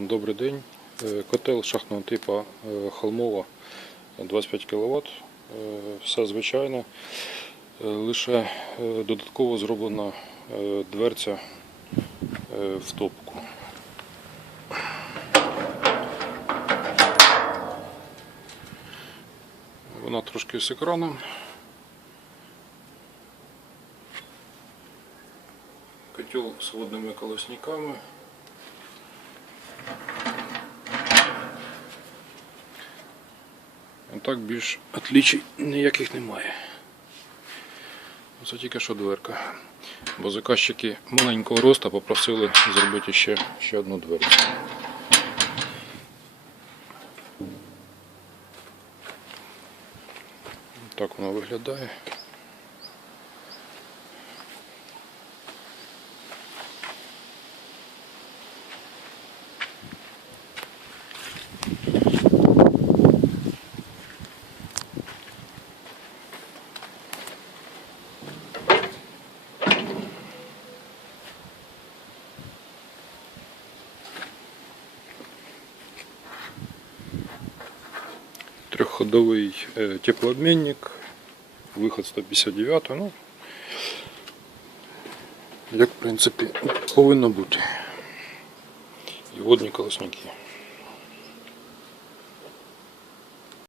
Добрий день. Е, Котел шахтного типу е, Холмова 25 кВт. Все звичайно. Е, Лише е, додатково зроблена е, дверця е, в топку. Вона трошки з екраном. Котел з водними колосниками. Так більш отличий ніяких немає. Це тільки що дверка. Бо заказчики маленького росту попросили зробити ще, ще одну дверку. Так воно виглядає. Трехходовий теплообменник, выход 159, ну, як в принципі повинно бути. І водні колосники.